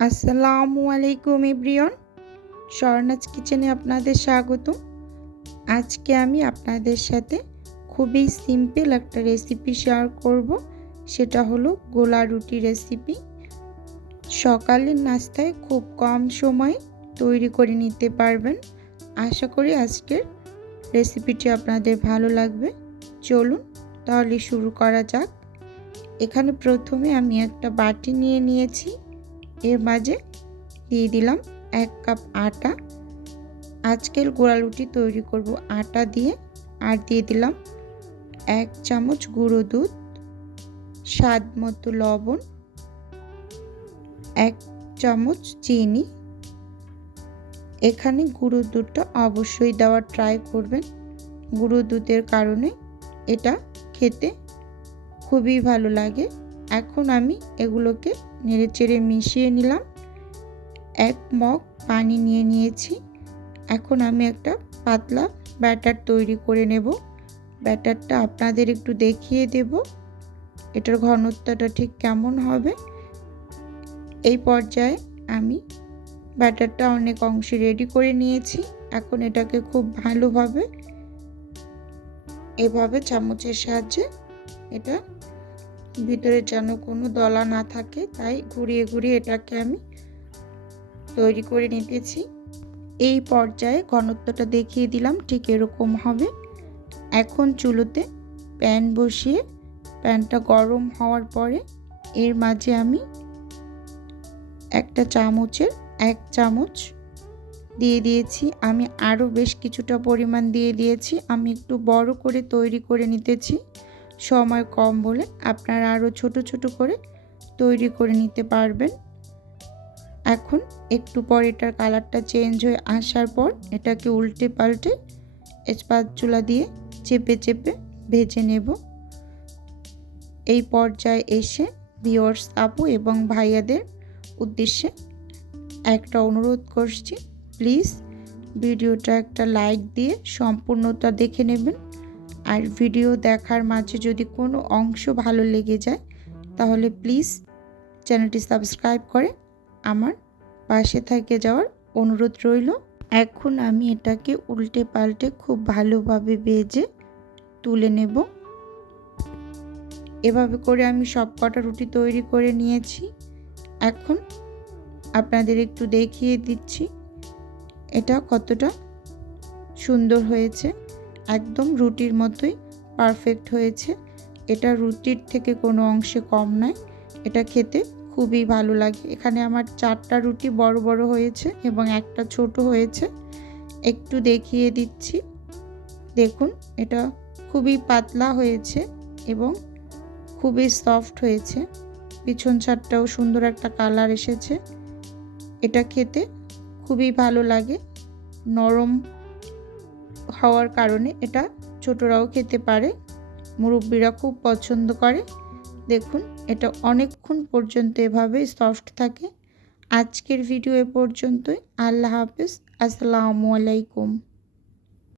আসসালামু আলাইকুম ইব্রিয়ন স্বর্ণাজ কিচেনে আপনাদের স্বাগত আজকে আমি আপনাদের সাথে খুবই সিম্পল একটা রেসিপি শেয়ার করব। সেটা হলো গোলা রুটি রেসিপি। সকালের নাস্তায় খুব কম সময় তৈরি করে নিতে পারবেন। আশা করি আজকের রেসিপিটি আপনাদের ভালো লাগবে। চলুন তাহলে শুরু করা যাক। এখানে প্রথমে আমি একটা বাটি নিয়ে নিয়েছি। এর মাঝে দিয়ে দিলাম এক কাপ আটা। আজকের গোড়া রুটি তৈরি করব আটা দিয়ে। আর দিয়ে দিলাম এক চামচ গুঁড়ো দুধ, স্বাদ মতো লবণ, এক চামচ চিনি। এখানে গুঁড়ো দুধটা অবশ্যই দেওয়ার ট্রাই করবেন। গুঁড়ো দুধের কারণে এটা খেতে খুবই ভালো লাগে। এখন আমি এগুলোকে নেড়ে চেড়ে মিশিয়ে নিলাম। এক মগ পানি নিয়ে নিয়েছি। এখন আমি একটা পাতলা ব্যাটার তৈরি করে নেব। ব্যাটারটা আপনাদের একটু দেখিয়ে দেব। এটার ঘনত্বটা ঠিক কেমন হবে? এই পর্যায়ে আমি ব্যাটারটা অনেক অংশে রেডি করে নিয়েছি। এখন এটাকে খুব ভালোভাবে, এভাবে চামচের সাহায্যে এটা ভিতরে যেন কোনো দলা না থাকে, তাই ঘুরিয়ে ঘুরিয়ে এটাকে আমি তৈরি করে নিতেছি। এই পর্যায়ে ঘনত্বটা দেখিয়ে দিলাম, ঠিক এরকম হবে। এখন চুলোতে প্যান বসিয়ে, প্যানটা গরম হওয়ার পরে এর মাঝে আমি একটা চামচের এক চামচ দিয়ে দিয়েছি। আমি আরও বেশ কিছুটা পরিমাণ দিয়ে দিয়েছি। আমি একটু বড় করে তৈরি করে নিতেছি। সময় কম বলে আপনারা আরও ছোট ছোট করে তৈরি করে নিতে পারবেন। এখন একটু পর এটার কালারটা চেঞ্জ হয়ে আসার পর এটাকে উল্টে পাল্টে চুলা দিয়ে চেপে চেপে ভেজে নেব। এই পর্যায়ে এসে ভিওর্স আপু এবং ভাইয়াদের উদ্দেশ্যে একটা অনুরোধ করছি, প্লিজ ভিডিওটা একটা লাইক দিয়ে সম্পূর্ণতা দেখে নেবেন। আর ভিডিও দেখার মাঝে যদি কোনো অংশ ভালো লেগে যায়, তাহলে প্লিজ চ্যানেলটি সাবস্ক্রাইব করে আমার পাশে থেকে যাওয়ার অনুরোধ রইল। এখন আমি এটাকে উল্টে পাল্টে খুব ভালোভাবে বেজে তুলে নেব। এভাবে করে আমি সব কটা রুটি তৈরি করে নিয়েছি। এখন আপনাদের একটু দেখিয়ে দিচ্ছি এটা কতটা সুন্দর হয়েছে। একদম রুটির মতোই পারফেক্ট হয়েছে। এটা রুটির থেকে কোনো অংশে কম নয়। এটা খেতে খুবই ভালো লাগে। এখানে আমার চারটা রুটি বড় বড় হয়েছে এবং একটা ছোট হয়েছে। একটু দেখিয়ে দিচ্ছি। দেখুন, এটা খুবই পাতলা হয়েছে এবং খুবই সফট হয়েছে। পিছন ছাড়টাও সুন্দর একটা কালার এসেছে। এটা খেতে খুবই ভালো লাগে। নরম হওয়ার কারণে এটা ছোটরাও খেতে পারে, মুরব্বীরা খুব পছন্দ করে। দেখুন, এটা অনেকক্ষণ পর্যন্ত এভাবে সফট থাকে। আজকের ভিডিও এ পর্যন্তই। আল্লাহ হাফিজ। আসসালামু আলাইকুম।